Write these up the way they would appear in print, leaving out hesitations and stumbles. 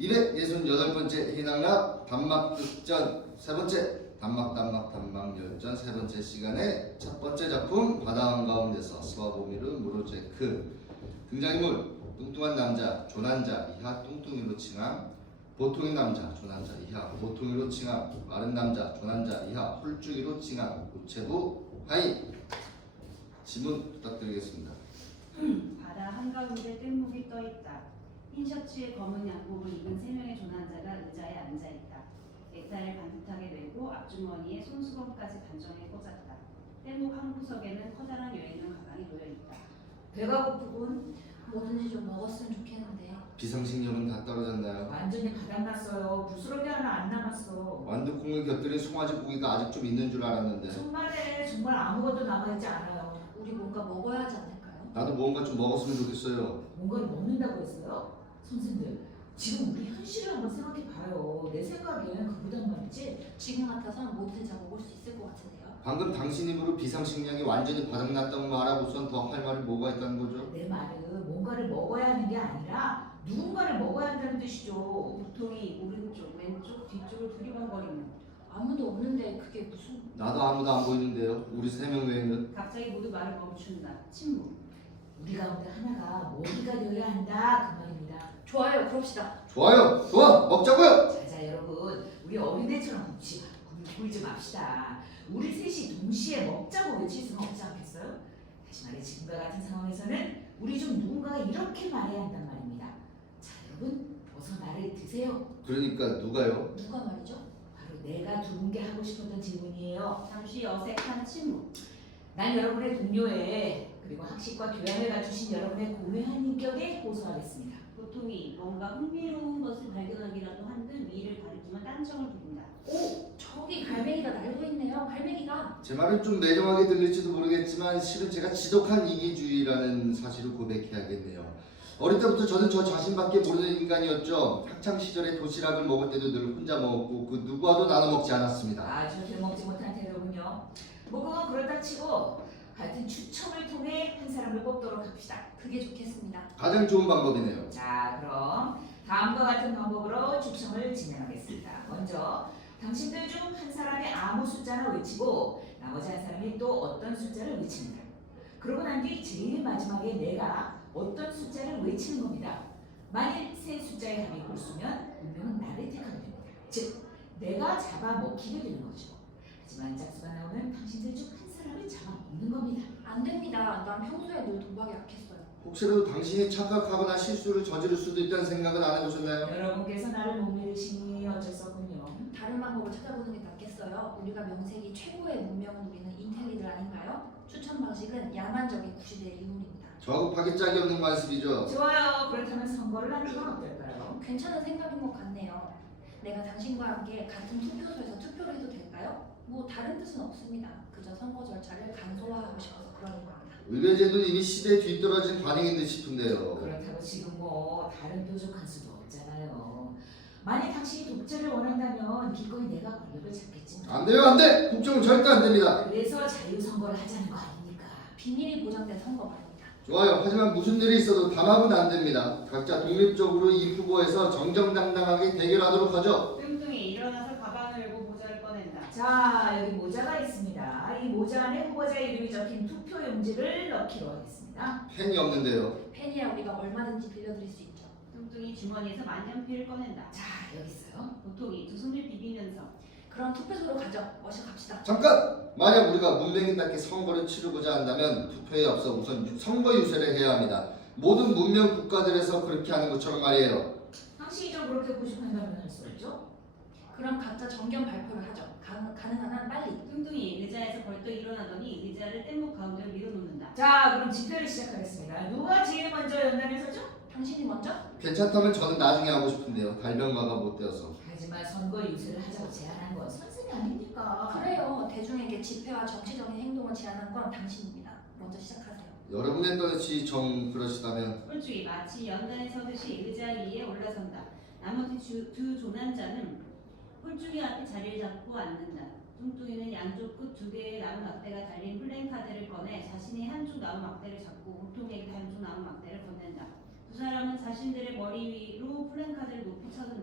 268번째 희낙락 단막극전 세 번째 단막연전 세 번째 시간의 첫 번째 작품 바다 한가운데서 스와보미르 무로제크. 등장인물 뚱뚱한 남자 조난자 이하 뚱뚱이로 칭함. 보통인 남자 조난자 이하 보통이로 칭함. 마른 남자 조난자 이하 홀쭉이로 칭함. 우체부 하이. 지문 부탁드리겠습니다. 바다 한가운데 뗏목이 떠있다. 흰 셔츠에 검은 양복을 입은 3명의 조난자가 의자에 앉아있다. 넥타이를 반듯하게 메고 앞주머니에 손수건까지 단정히 꽂았다. 뗏목 한 구석에는 커다란 여행용 가방이 놓여있다. 배가 고프군. 뭐든지 좀 먹었으면 좋겠는데. 비상식량은 다 떨어졌나요? 완전히 바닥났어요. 부스러기 하나 안 남았어. 완두콩을 곁들인 송아지 고기가 아직 좀 있는 줄 알았는데 정말에 정말 아무것도 남아있지 않아요. 우리 뭔가 먹어야 하지 않을까요? 나도 뭔가 좀 먹었으면 좋겠어요. 뭔가를 먹는다고 했어요? 선생들, 지금 우리 현실을 한번 생각해봐요. 내 생각엔 그보단 말이지. 지금 같아선 뭐든지 다 먹을 수 있을 것 같은데요. 방금 당신 입으로 비상식량이 완전히 바닥났다고 말하고선 더 할 말이 뭐가 있다는 거죠? 내 말은 뭔가를 먹어야 하는 게 아니라 누군가를 먹어야 한다는 뜻이죠. 보통이 오른쪽, 왼쪽, 뒤쪽을 두리번거리며 아무도 없는데 그게 무슨... 나도 아무도 안 보이는데요. 우리 3명 외에는. 갑자기 모두 말을 멈춘다. 침묵. 우리 가운데 하나가 먹이가 되어야 한다 그 말입니다. 좋아요, 그럽시다. 좋아요. 좋아. 먹자고요. 자자 여러분, 우리 어린애처럼 굴지 맙시다. 우리 셋이 동시에 먹자고 외칠 수는 없지 않겠어요? 다시 말해 지금과 같은 상황에서는 우리 중 누군가가 이렇게 말해야 한단 말입니다. 자 여러분, 어서 말을 드세요. 그러니까 누가요? 누가 말이죠? 바로 내가 두 분께 하고 싶었던 질문이에요. 잠시 어색한 침묵. 난 여러분의 동료에 그리고 학식과 교양을 갖추신 여러분의 고뇌한 인격에 호소하겠습니다. 보통이 뭔가 흥미로운 것을 발견하기라도 한 듯 위를 가리키며 딴청을 부린다. 오! 저기 갈매기가 날고 있네요. 갈매기가. 제 말은 좀 매정하게 들릴지도 모르겠지만 실은 제가 지독한 이기주의라는 사실을 고백해야겠네요. 어릴 때부터 저는 저 자신밖에 모르는 인간이었죠. 학창 시절에 도시락을 먹을 때도 늘 혼자 먹었고 그 누구와도 나눠 먹지 않았습니다. 아, 절대 먹지 못한 태도군요. 뭐 그건 그렇다 치고 같은 추첨을 통해 한 사람을 뽑도록 합시다. 그게 좋겠습니다. 가장 좋은 방법이네요. 자, 그럼 다음과 같은 방법으로 추첨을 진행하겠습니다. 먼저 당신들 중 한 사람이 아무 숫자를 외치고 나머지 한 사람이 또 어떤 숫자를 외칩니다. 그러고 난 뒤 제일 마지막에 내가 어떤 숫자를 외치는 겁니다. 만일 세 숫자의 합이 홀수면 운명은 나를 택하게 됩니다. 즉, 내가 잡아먹히게 되는 거죠. 하지만 짝수가 나오면 당신들 중 한 사람을 잡아먹는 겁니다. 안 됩니다. 난 평소에 늘 도박에 약했어요. 혹시라도 당신이 착각하거나 실수를 저지를 수도 있다는 생각은 안 해보셨나요? 여러분께서 나를 못 믿으시니 어쩔 수 없군요. 다른 방법을 찾아보는 게 낫겠어요. 우리가 명색이 최고의 문명을 누리는 인텔리들 아닌가요? 추천 방식은 야만적인 구시대의 유물입니다. 저하고 파기짝이 없는 관습이죠. 좋아요. 그렇다면 선거를 하는 건 어떨까요? 괜찮은 생각인 것 같네요. 내가 당신과 함께 같은 투표소에서 투표를 해도 될까요? 뭐 다른 뜻은 없습니다. 그저 선거 절차를 간소화하고 싶어서 그러는 겁니다. 의뢰제도는 이미 시대에 뒤떨어진 반응인 듯 싶은데요. 그렇다고 지금 뭐 다른 뾰족한 수도 없잖아요. 만약 당신이 독재를 원한다면 기꺼이 내가 권력을 잡겠지만 안 돼요, 안 돼! 국정은 절대 안 됩니다. 그래서 자유선거를 하자는 거 아닙니까? 비밀이 보장된 선거 말입니다. 좋아요. 하지만 무슨 일이 있어도 담합은 안 됩니다. 각자 독립적으로 이 후보에서 정정당당하게 대결하도록 하죠. 뚱뚱이 일어나서 가방을 열고 모자를 꺼낸다. 자, 여기 모자가 있습니다. 이 모자 안에 후보자 이름이 적힌 투표 용지를 넣기로 하겠습니다. 펜이 없는데요. 펜이야 우리가 얼마든지 빌려드릴 수 있죠. 뚱뚱이 주머니에서 만년필을 꺼낸다. 자, 여기 있어요. 보통이 두 손을 비비면서 그럼 투표소로 가죠. 어서 갑시다. 잠깐! 만약 우리가 문명인답게 선거를 치르고자 한다면 투표에 앞서 우선 선거 유세를 해야 합니다. 모든 문명 국가들에서 그렇게 하는 것처럼 말이에요. 당신이 좀 그렇게 고집한다면 할 수 없죠? 그럼 각자 정견 발표를 하죠. 가능한 한 빨리. 뚱뚱이 의자에서 벌떡 일어나더니 의자를 뗏목 가운데로 밀어놓는다. 자, 그럼 집회를 시작하겠습니다. 누가 제일 먼저 연단에 서죠? 당신이 먼저? 괜찮다면 저는 나중에 하고 싶은데요. 달변가가 못 되어서. 하지만 선거 유세를 하자고 제안한 건 선생이 아닙니까? 그래요. 대중에게 집회와 정치적인 행동을 제안한 건 당신입니다. 먼저 시작하세요. 여러분의 뜻이 정 그러시다면 홀쭉이 마치 연단에 서듯이 의자 위에 올라선다. 나머지 두 조난자는 홀쭉이 앞에 자리를 잡고 앉는다. 뚱뚱이는 양쪽 끝 두 개의 나무 막대가 달린 플랜카드를 꺼내 자신이 한쪽 나무 막대를 잡고 보통에게 한쪽 나무 막대를 건넨다. 두 사람은 자신들의 머리 위로 플랜카드를 높이 쳐들었다.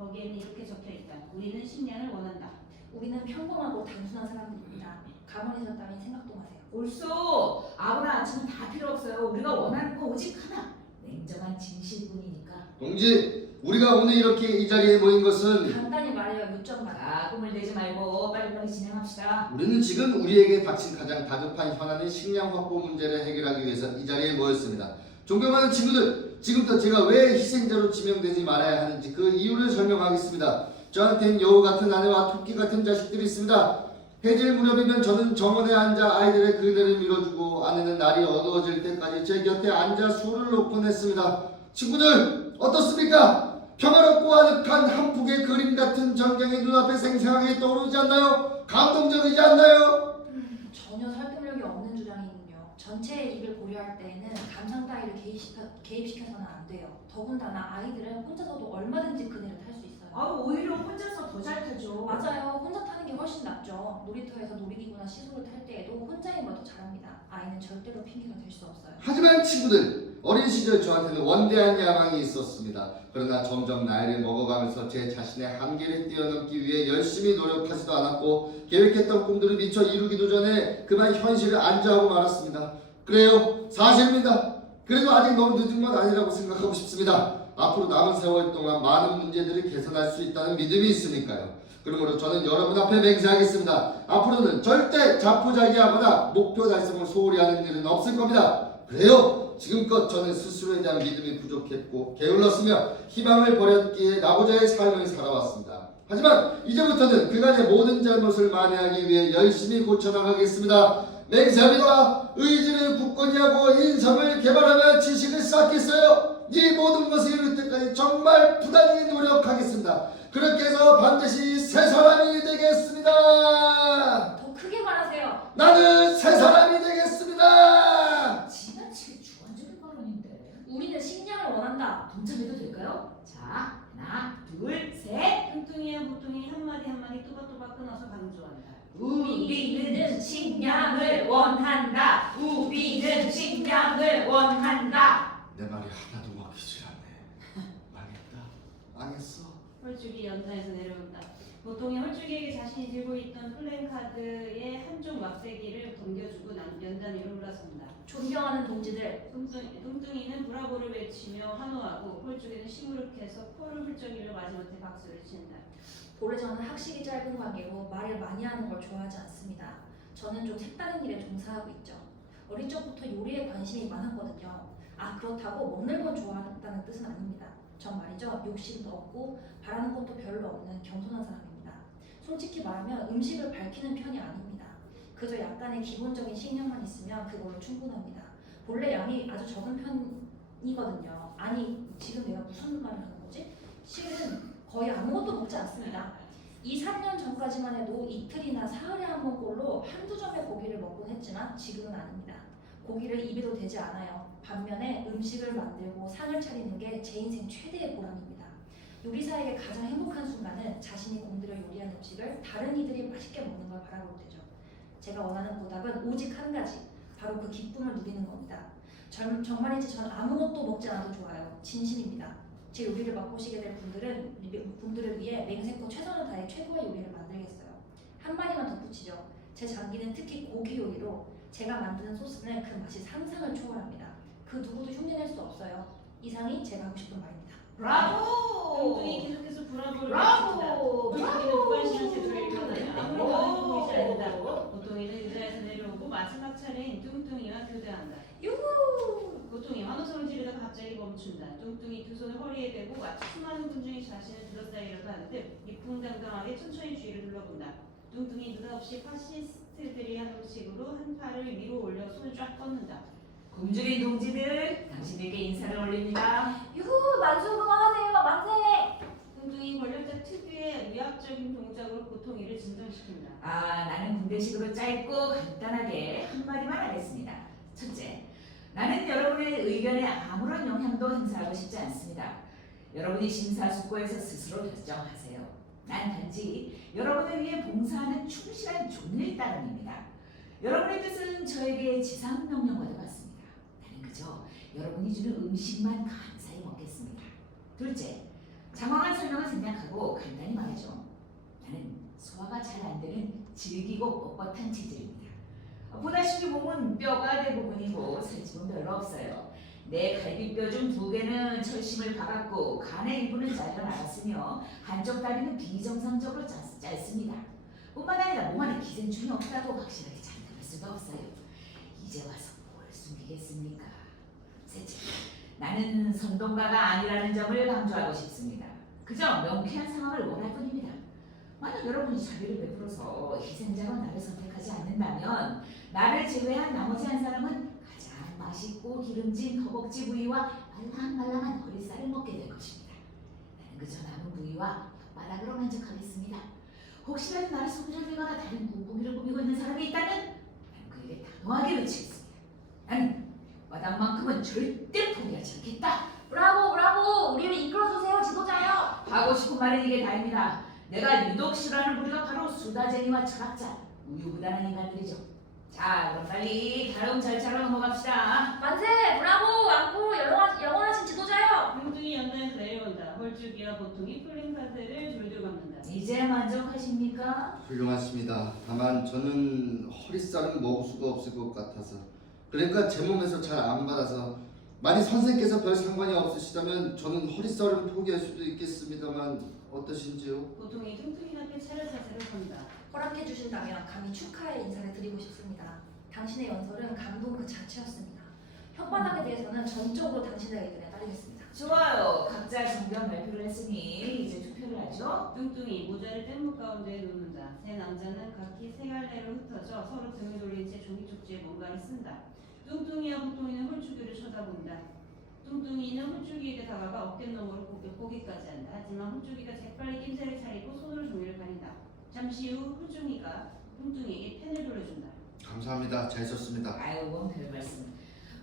거기에는 이렇게 적혀 있다. 우리는 식량을 원한다. 우리는 평범하고 단순한 사람들입니다. 가문이셨다면 생각도 마세요. 옳소. 아무나 아침은 다 필요 없어요. 우리가 원하는 건 오직 하나. 냉정한 진실뿐이니까. 동지, 우리가 오늘 이렇게 이 자리에 모인 것은 간단히 말해요. 요점만. 자, 꿈을 내지 말고 빨리빨리 진행합시다. 우리는 지금 우리에게 닥친 가장 다급한 현안인 식량 확보 문제를 해결하기 위해서 이 자리에 모였습니다. 존경하는 친구들, 지금부터 제가 왜 희생자로 지명되지 말아야 하는지 그 이유를 설명하겠습니다. 저한테는 여우 같은 아내와 토끼 같은 자식들이 있습니다. 해질 무렵이면 저는 정원에 앉아 아이들의 그늘을 밀어주고 아내는 날이 어두워질 때까지 제 곁에 앉아 술을 놓곤 했습니다. 친구들, 어떻습니까? 평화롭고 아늑한 한폭의 그림 같은 전경이 눈앞에 생생하게 떠오르지 않나요? 감동적이지 않나요? 전혀 설득력이 없는 주장이군요. 전체의 이익을 고려할 때에는 감상 따위를 개입시켜서는 안 돼요. 더군다나 아이들은 혼자서도 얼마든지 그네를 탈 수 있어요. 오히려 혼자서 더 잘 타죠. 맞아요. 혼자 타는 게 훨씬 낫죠. 놀이터에서 놀이기구나 시소를 탈 때에도 혼자인 것도 잘합니다. 아이는 절대로 핑계가 될 수 없어요. 하지만 친구들, 어린 시절 저한테는 원대한 야망이 있었습니다. 그러나 점점 나이를 먹어가면서 제 자신의 한계를 뛰어넘기 위해 열심히 노력하지도 않았고 계획했던 꿈들을 미처 이루기도 전에 그만 현실을 안주하고 말았습니다. 그래요, 사실입니다. 그래도 아직 너무 늦은 건 아니라고 생각하고 싶습니다. 앞으로 남은 세월 동안 많은 문제들을 개선할 수 있다는 믿음이 있으니까요. 그러므로 저는 여러분 앞에 맹세하겠습니다. 앞으로는 절대 자포자기하거나 목표 달성을 소홀히 하는 일은 없을 겁니다. 그래요, 지금껏 저는 스스로에 대한 믿음이 부족했고 게을렀으며 희망을 버렸기에 나고자의 삶을 살아왔습니다. 하지만 이제부터는 그간의 모든 잘못을 만회하기 위해 열심히 고쳐나가겠습니다. 맹세합니다. 의지를 굳건히 하고 인성을 개발하며 지식을 쌓겠어요. 이 모든 것을 이룰 때까지 정말 부단히 노력하겠습니다. 그렇게 해서 반드시 새 사람이 되겠습니다. 더 크게 말하세요. 나는 새 사람이 되겠습니다. 지나치게 주관적인 발언인데. 우리는 식량을 원한다. 동참해도 될까요? 자, 하나, 둘, 셋. 뚱뚱이와 보통이 한마디 또박또박 끊어서 강조한다. 우리는 식량을 원한다. 우리는 식량을 원한다. 내 말이 하나도 먹히질 않네. 망했다. 망했어. 홀쭉이 연탄에서 내려온다. 보통이 홀쭉이에게 자신이 들고 있던 플랜카드의 한쪽 막대기를 넘겨주고 연단 위로 올라선다. 존경하는 동지들, 뚱뚱이는 브라보를 외치며 환호하고 홀쭉이는 시무룩해서 코를 훌쩍이며 마지못해 박수를 친다. 본래 저는 학식이 짧은 관계로 말을 많이 하는 걸 좋아하지 않습니다. 저는 좀 색다른 일에 종사하고 있죠. 어릴 적부터 요리에 관심이 많았거든요. 그렇다고 먹는 건 좋아한다는 뜻은 아닙니다. 전 말이죠, 욕심도 없고 바라는 것도 별로 없는 겸손한 사람입니다. 솔직히 말하면 음식을 밝히는 편이 아닙니다. 그저 약간의 기본적인 식량만 있으면 그걸로 충분합니다. 본래 양이 아주 적은 편이거든요. 아니, 지금 내가 무슨 말을 하는 거지? 실은 거의 아무것도 먹지 않습니다. 2, 3년 전까지만 해도 이틀이나 사흘에 한 번꼴로 한두 점의 고기를 먹곤 했지만 지금은 아닙니다. 고기를 입에도 대지 않아요. 반면에 음식을 만들고 상을 차리는 게 제 인생 최대의 보람입니다. 요리사에게 가장 행복한 순간은 자신이 공들여 요리한 음식을 다른 이들이 맛있게 먹는 걸 바라볼 때죠. 제가 원하는 보답은 오직 한 가지, 바로 그 기쁨을 누리는 겁니다. 정말이지 전 아무것도 먹지 않아도 좋아요. 진심입니다. 제 요리를 맛보시게 될 분들을 위해 맹세코 최선을 다해 최고의 요리를 만들겠어요. 한마디만 덧붙이죠. 제 장기는 특히 고기 요리로 제가 만드는 소스는 그 맛이 상상을 초월합니다. 그 누구도 흉내낼 수 없어요. 이상이 제가 하고 싶은 말입니다. 브라보! 뚱뚱이 계속해서 브라보를 브라보! 외칩니다. 뚱뚱이는 무관심한 태도를 일어나며 아무리 많이 보이지 않는다. 브라보! 보통이는 의자에서 내려오고 마지막 차례인 뚱뚱이와 교대한다. 유후! 보통이 환호성을 지르다가 갑자기 멈춘다. 뚱뚱이 두 손을 허리에 대고 마치 수많은 군중이 자신을 둘러싸이려고 하는 듯 위풍당당하게 천천히 주위를 둘러본다. 뚱뚱이 느닷없이 파시스트들이 하는 식으로 한 팔을 위로 올려 손을 쫙 뻗는다. 굶주린 동지들, 당신에게 인사를 올립니다. 유후! 만수 그만하세요! 만세! 뚱뚱이 권력자 특유의 위압적인 동작으로 보통이를 진정시킨다. 나는 군대식으로 짧고 간단하게 한마디만 하겠습니다. 첫째, 나는 여러분의 의견에 아무런 영향도 행사하고 싶지 않습니다. 여러분이 심사숙고해서 스스로 결정하세요. 난 단지 여러분을 위해 봉사하는 충실한 종일 따름입니다. 여러분의 뜻은 저에게 지상명령과도 같습니다. 나는 그저 여러분이 주는 음식만 감사히 먹겠습니다. 둘째, 장황한 설명을 생략하고 간단히 말하죠. 나는 소화가 잘 안 되는 질기고 뻣뻣한 체질입니다. 보다시피 몸은 뼈가 대부분이고 살집은 별로 없어요. 내 갈비뼈 중 2개는 철심을 박았고 간의 일부는 잘려 나갔으며 한쪽 다리는 비정상적으로 짧습니다. 뿐만 아니라 몸 안에 기생충이 없다고 확실하게 장담할 수가 없어요. 이제 와서 뭘 숨기겠습니까? 셋째, 나는 선동가가 아니라는 점을 강조하고 싶습니다. 그저 명쾌한 상황을 원할 뿐입니다. 만약 여러분이 자비를 베풀어서 희생자로 나를 선택하지 않는다면 나를 제외한 나머지 한 사람은 가장 맛있고 기름진 허벅지 부위와 말랑말랑한 허리살을 먹게 될 것입니다. 나는 그저 남은 부위와 혓바닥으로 만족하겠습니다. 혹시라도 나를 손을 들거나 다른 궁극기를 꾸미고 있는 사람이 있다면 나는 그에게 단호하게 외치겠습니다. 나는 마당만큼은 절대 포기하지 않겠다. 브라보 브라보! 우리를 이끌어주세요 지도자요! 하고 싶은 말은 이게 다입니다. 내가 유독 싫어하는 부류가 바로 수다쟁이와 철학자, 우유부단한 인간들이죠. 자, 그럼 빨리 다음 절차로 넘어갑시다. 만세! 브라보! 왕고 영원하신 지도자요! 뚱뚱이 연단에서 내려온다. 홀쭉이와 보통이 풀린 상태를 졸졸 걷는다. 이제 만족하십니까? 훌륭하십니다. 다만 저는 허리살은 먹을 수가 없을 것 같아서, 그러니까 제 몸에서 잘 안 받아서, 만약 선생께서 별 상관이 없으시다면 저는 허리살은 포기할 수도 있겠습니다만 어떠신지요? 보통이 뚱뚱이 앞에 차렷 자세로 선다. 허락해 주신다면 감히 축하의 인사를 드리고 싶습니다. 당신의 연설은 감동 그 자체였습니다. 혓바닥에 대해서는 전적으로 당신의 의견에 따르겠습니다. 좋아요. 각자 정견 발표를 했으니 이제 투표를 하죠. 뚱뚱이 모자를 뗏목 가운데에 놓는다. 세 남자는 각기 세 갈래로 흩어져 서로 등을 돌린 채 종이 쪽지에 뭔가를 쓴다. 뚱뚱이와 보통이는 홀쭉이를 쳐다본다. 뚱뚱이는 홀쭉이에게 다가가 어깨너머로 고기까지 한다. 하지만 홀쭉이가 재빨리 낌새를 차리고 손으로 종이를 가린다. 잠시 후 홀쭉이가 뚱뚱이에게 펜을 돌려준다. 감사합니다. 잘 썼습니다. 아유, 별 말씀.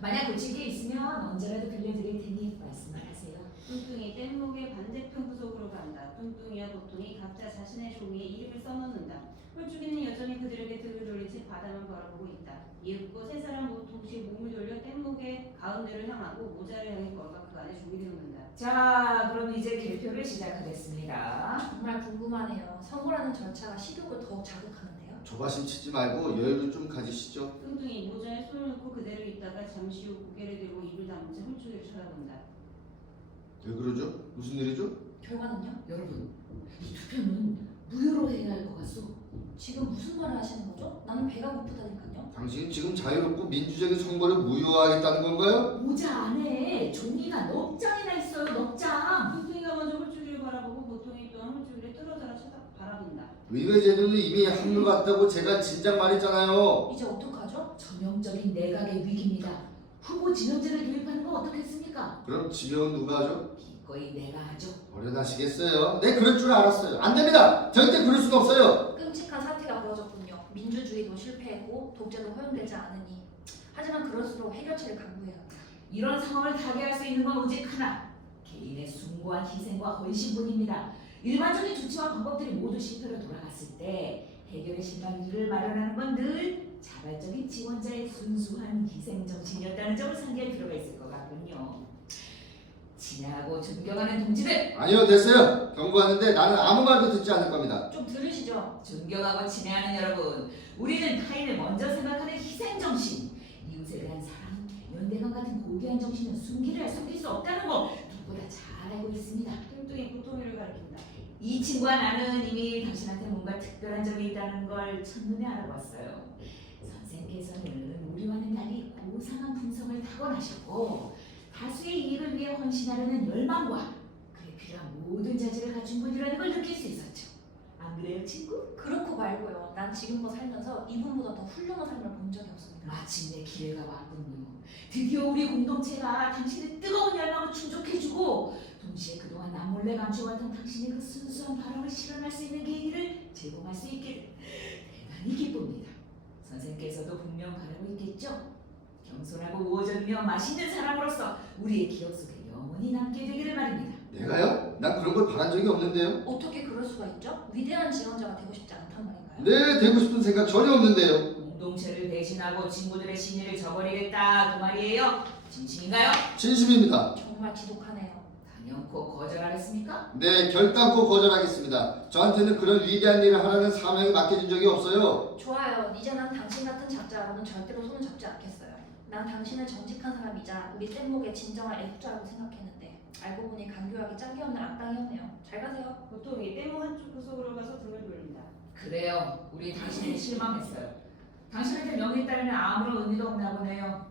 만약 고칠 게 있으면 언제라도 빌려드릴 테니 말씀을 하세요. 뚱뚱이 뗏목의 반대편 구석으로 간다. 뚱뚱이와 보통이 각자 자신의 종이에 이름을 써놓는다. 홀쭉이는 여전히 그들에게 등을 돌린 채 바다만 바라보고 있다. 이윽고 세 사람 모두 동시에 몸을 돌려 뗏목의 가운데를 향하고 모자를 향해 걸어가 그 안에 종이를 넣는다. 자, 그럼 이제 개표를 시작하겠습니다. 정말 궁금하네요. 선거라는 절차가 식욕을 더욱 자극하는데요. 조바심 치지 말고 여유를 좀 가지시죠. 뚱뚱이 모자에 손을 넣고 그대로 있다가 잠시 후 고개를 들고 입을 다문 채 홀쭉이를 쳐다본다. 왜 그러죠? 무슨 일이죠? 결과는요? 여러분, 이 투표는 무효로 해야 할 것 같소. 지금 무슨 말을 하시는 거죠? 나는 배가 고프다니까요. 당신이 지금 자유롭고 민주적인 선거를 무효화하겠다는 건가요? 모자 안에 종이가 넉 장이나 있어요. 넉 장. 뚱뚱이가 먼저 홀쭉이를 바라보고 보통이 또한 홀쭉이를 뚫어져라 바라본다. 의회제도는 이미 한물 같다고 제가 진작 말했잖아요. 이제 어떡하죠? 전형적인 내각의 위기입니다. 후보 지명제를 도입하는 거 어떻겠습니까? 그럼 지명은 누가 하죠? 기꺼이 내가 하죠. 어련하시겠어요? 네, 그럴 줄 알았어요. 안 됩니다. 절대 그럴 수는 없어요. 끔찍한 사태가 벌어졌군요. 민주주의도 실패했고 독재도 허용되지 않으니. 하지만 그럴수록 해결책을 강구해야 합니다. 이런 상황을 타개할 수 있는 건 오직 하나. 개인의 숭고한 희생과 헌신뿐입니다. 일반적인 조치와 방법들이 모두 실패로 돌아갔을 때 해결의 신강기를 마련하는 건 늘 자발적인 지원자의 순수한 희생 정신이었다는 점을 상기할 필요가 있을 것 같군요. 친애하고 존경하는 동지들, 아니요, 됐어요. 경고하는데 나는 아무 말도 듣지 않을 겁니다. 좀 들으시죠. 존경하고 친애하는 여러분, 우리는 타인을 먼저 생각하는 희생 정신, 이웃에 대한 사랑, 연대감 같은 고귀한 정신은 숨길 수 없다는 거 누구보다 잘 알고 있습니다. 뚱뚱이 보통이를 가리킨다. 이 친구와 나는 이미 당신한테 뭔가 특별한 점이 있다는 걸 첫눈에 알아봤어요. 선생께서는 우리와는 달리 고상한 분석을 타고나셨고 다수의 이익을 위해 헌신하려는 열망과 그에 필요한 모든 자질을 갖춘 분이라는 걸 느낄 수 있었죠. 안 그래요, 친구? 그렇고 말고요. 난 지금껏 살면서 이분보다 더 훌륭한 삶을 본 적이 없습니다. 마침내 기회가 왔군요. 드디어 우리 공동체가 당신의 뜨거운 열망을 충족해주고 동시에 그동안 남몰래 감춰왔던 당신의 그 순수한 바람을 실현할 수 있는 계기를 제공할 수 있기를 대단히 기쁩니다. 선생께서도 분명 바라고 있겠죠? 겸손하고 우호적이며 맛있는 사람으로서 우리의 기억 속에 영원히 남게 되기를 바랍니다. 내가요? 난 그런 걸 바란 적이 없는데요. 어떻게 그럴 수가 있죠? 위대한 지원자가 되고 싶지 않단 말인가요? 네, 되고 싶은 생각 전혀 없는데요. 공동체를 배신하고 친구들의 신의를 저버리겠다 그 말이에요? 진심인가요? 진심입니다. 정말 지독하네요. 단연코 거절하겠습니까? 네, 결단코 거절하겠습니다. 저한테는 그런 위대한 일을 하라는 사명이 맡겨진 적이 없어요. 좋아요. 이제 난 당신 같은 작자하고는 절대로 손을 잡지 않겠어요. 난 당신은 정직한 사람이자 우리 뗏목의 진정한 애국자라고 생각했는데 알고 보니 간교하기 짝이 없는 악당이었네요. 잘 가세요. 보통이 떼모 한쪽 구석으로 가서 등을 돌린다. 그래요. 우리 당신에게 실망했어요. 당신한테 명예 따위는 아무런 의미도 없나 보네요.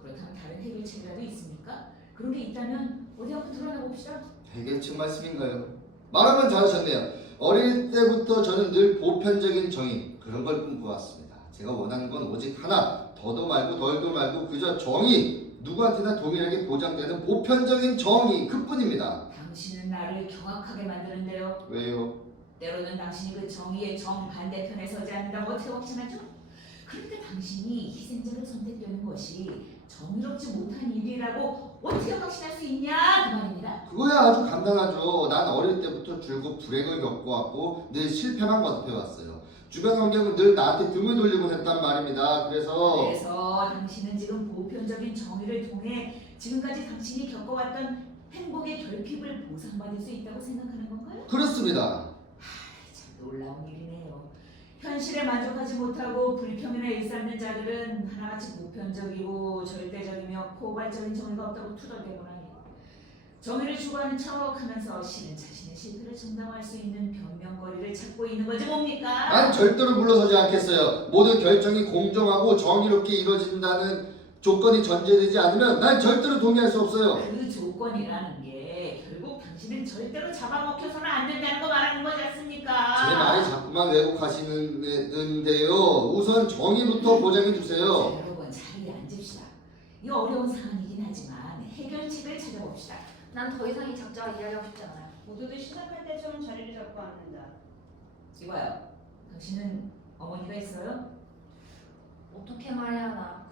그렇다면 다른 해결책이라도 있습니까? 그런 게 있다면 어디 한번 드러내 봅시다. 해결책 말씀인가요? 말하면 잘하셨네요. 어릴 때부터 저는 늘 보편적인 정의 그런 걸 꿈꿔왔습니다. 제가 원하는 건 오직 하나, 더도 말고 덜도 말고 그저 정의, 누구한테나 동일하게 보장되는 보편적인 정의 그뿐입니다. 당신은 나를 경악하게 만드는데요. 왜요? 때로는 당신이 그 정의의 정반대편에 서지 않는다고 어떻게 확신하죠? 그러니까 당신이 희생자를 선택되는 것이 정의롭지 못한 일이라고 어떻게 확신할 수 있냐 그 말입니다. 그거야 아주 간단하죠. 난 어릴 때부터 줄곧 불행을 겪어왔고 늘 실패만 거듭해왔어요. 주변 환경은 늘 나한테 등을 돌리곤 했단 말입니다. 그래서 당신은 지금 보편적인 정의를 통해 지금까지 당신이 겪어왔던 행복의 결핍을 보상받을 수 있다고 생각하는 건가요? 그렇습니다. 참 놀라운 일이네요. 현실에 만족하지 못하고 불평이나 일삼는 자들은 하나같이 보편적이고 절대적이며 포괄적인 정의가 없다고 투덜대고 나니 정의를 추구하는 척하면서 실은 자신의 실패를 정당화할 수 있는 변명거리를 찾고 있는 거지 뭡니까? 난 절대로 물러서지 않겠어요. 모든 결정이 공정하고 정의롭게 이루어진다는 조건이 전제되지 않으면 난 절대로 동의할 수 없어요. 그 조건이라는 게 결국 당신은 절대로 잡아먹혀서는 안 된다는 거 말하는 거지 않습니까? 제 말이 자꾸만 왜곡하시는데요. 우선 정의부터 보장해 주세요. 자, 여러분 자리에 앉읍시다. 이 어려운 상황이긴 하지만 해결책을 찾아봅시다. 난 더 이상 이 작자와 이야기하고 싶지 않아요. 모두들 시작할 때처럼 자리를 잡고 앉는다. 이봐요. 당신은 어머니가 있어요? 어떻게 말해야 하나.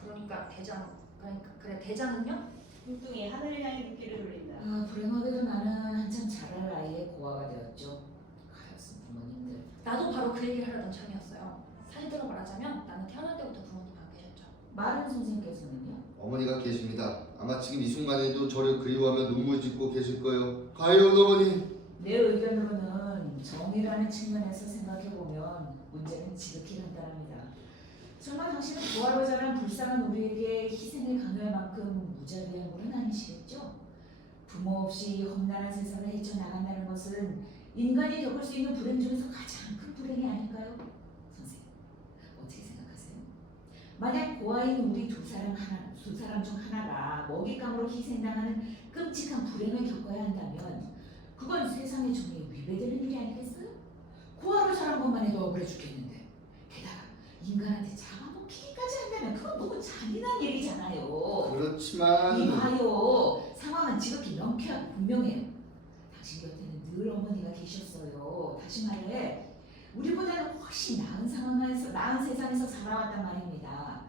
그래 대장은요? 뚱뚱이 하늘을 향해 눈길을 돌린다. 아, 불행하게도 나는 한참 자랄 나이에 고아가 되었죠. 가엾은 부모님들. 나도 바로 그 얘기를 하려던 참이었어요. 사실대로 말하자면 나는 태어날 때부터 부모님 안 계셨죠. 마른 선생님께서는요? 어머니가 계십니다. 아마 지금 이 순간에도 저를 그리워하며 눈물 짓고 계실 거예요. 가요 어머니. 내 의견으로는 정의라는 측면에서 생각해보면 문제는 지극히 간단합니다. 정말 당신은 부하로 자란 불쌍한 우리에게 희생을 강요할 만큼 무자비한 분은 아니시겠죠? 부모 없이 험난한 세상을 헤쳐나간다는 것은 인간이 겪을 수 있는 불행 중에서 가장 큰 불행이 아닐까요? 선생님, 어떻게 생각하세요? 만약 고아인 우리 두 사람 중 하나가 먹잇감으로 희생당하는 끔찍한 불행을 겪어야 한다면 그건 세상의 정의에 위배되는 일이 아니겠어요? 고아로 자란 것만 해도 억울해 죽겠는데 게다가 인간한테 잡아먹히기까지 한다면 그건 너무 잔인한 일이잖아요. 그렇지만 이봐요. 상황은 지극히 명쾌하고 분명해요. 당신 곁에는 늘 어머니가 계셨어요. 다시 말해 우리보다는 훨씬 나은 세상에서 살아왔단 말입니다.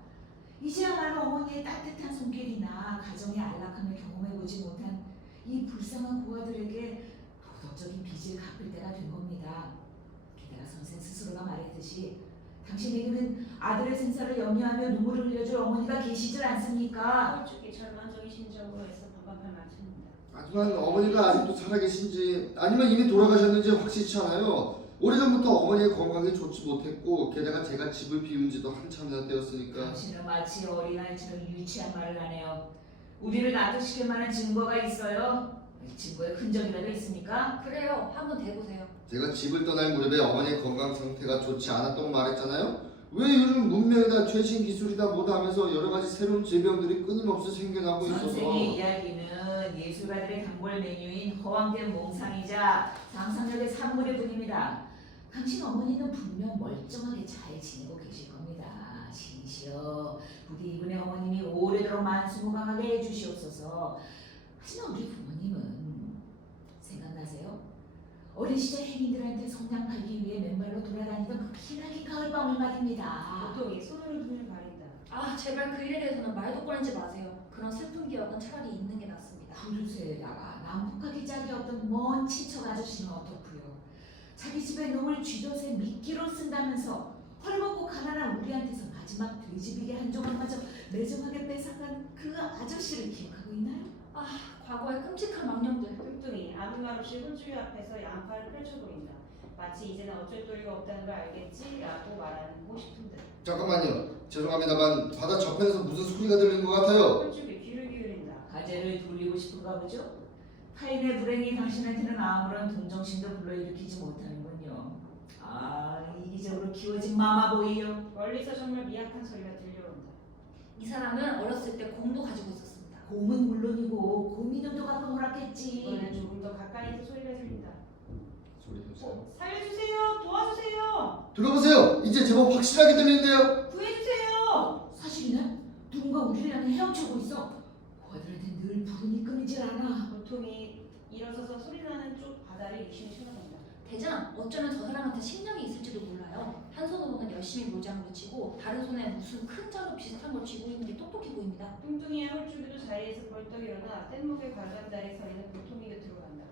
이제야말로 어머니의 따뜻한 손길이나 가정의 안락함을 경험해보지 못한 이 불쌍한 고아들에게 도덕적인 빚을 갚을 때가 된 겁니다. 게다가 선생 스스로가 말했듯이 당신에게는 아들의 생사를 염려하며 눈물을 흘려줄 어머니가 계시질 않습니까? 솔직히 절망적이신 적으로 해서 반박할 만큼입니다. 하지만 어머니가 아직도 살아계신지 아니면 이미 돌아가셨는지 확실치 않아요. 오래전부터 어머니의 건강이 좋지 못했고 게다가 제가 집을 비운 지도 한참이나 되었으니까. 당신은 마치 어린아이처럼 유치한 말을 하네요. 우리를 납득시킬 만한 증거가 있어요? 증거의 흔적이라도 있습니까? 그래요. 한번 대보세요. 제가 집을 떠날 무렵에 어머니의 건강 상태가 좋지 않았다고 말했잖아요. 왜 요즘 문명이다 최신 기술이다 뭐다 하면서 여러 가지 새로운 질병들이 끊임없이 생겨나고 있어서. 선생의 이야기는 예술가들의 단골 메뉴인 허황된 몽상이자 상상력의 산물일 뿐입니다. 당신 어머니는 분명 멀쩡하게 잘 지내고 계실 겁니다. 심시여 부디 이분의 어머님이 오래도록 만수무강하게 해주시옵소서. 하지만 우리 부모님은 생각나세요? 어린 시절 행인들한테 성냥 팔기 위해 맨발로 돌아다니던 그 기나긴 가을밤을 말입니다. 보통이 손으로 눈을 가린다. 아 제발 그 일에 대해서는 말도 꺼내지 마세요. 그런 슬픈 기억은 차라리 있는 게 낫습니다. 그릇에다가 난폭하기 짝이 없던 먼 친척 아저씨는 어떻고요? 자기 집에 놈을 쥐덫에 미끼로 쓴다면서 헐벗고 가난한 우리한테서 마지막 돼지비계 한 조각마저 매정하게 뺏어간 그 아저씨를 기억하고 있나요? 과거의 끔찍한 망령들. 뚱뚱이 아무 말 없이 홀주위 앞에서 양팔을 펼쳐 보인다. 마치 이제는 어쩔 도리가 없다는 걸 알겠지라고 말하고 싶은 듯. 잠깐만요. 죄송합니다만 바다 저편에서 무슨 소리가 들리는 것 같아요. 홀쭉이 귀를 기울인다. 가재를 돌리고 싶은가 보죠? 타인의 불행이 당신한테는 아무런 동정심도 불러일으키지 못하는군요. 아, 이기적으로 키워진 마마보이요. 멀리서 정말 미약한 소리가 들려온다. 이 사람은 어렸을 때 곰도 가지고 있었습니다. 곰은 물론이고 곰이놈도 가끔 허락했지. 이번엔 조금 더 가까이서 소리가 들린다. 소리 보세요. 살려주세요! 도와주세요! 들어보세요. 이제 제법 확실하게 들리는데요. 구해주세요! 사실이네? 누군가 우리를 향해 헤엄치고 있어. 고아들한테 늘 부름이 끊이질 않아. 보통이 일어서서 소리나는 쪽 바다를 유심히 쳐다본다. 대장, 어쩌면 저 사람한테 심령이 있을지도 몰라요. 한 손으로는 열심히 모장으로 치고 다른 손에 무슨 큰 자루 비슷한 걸 쥐고 있는 게 똑똑해 보입니다. 뚱뚱이의 홀쭉이도 자리에서 벌떡 일어나 뗏목의 가장자리에 서 있는 보통이 곁으로 간다.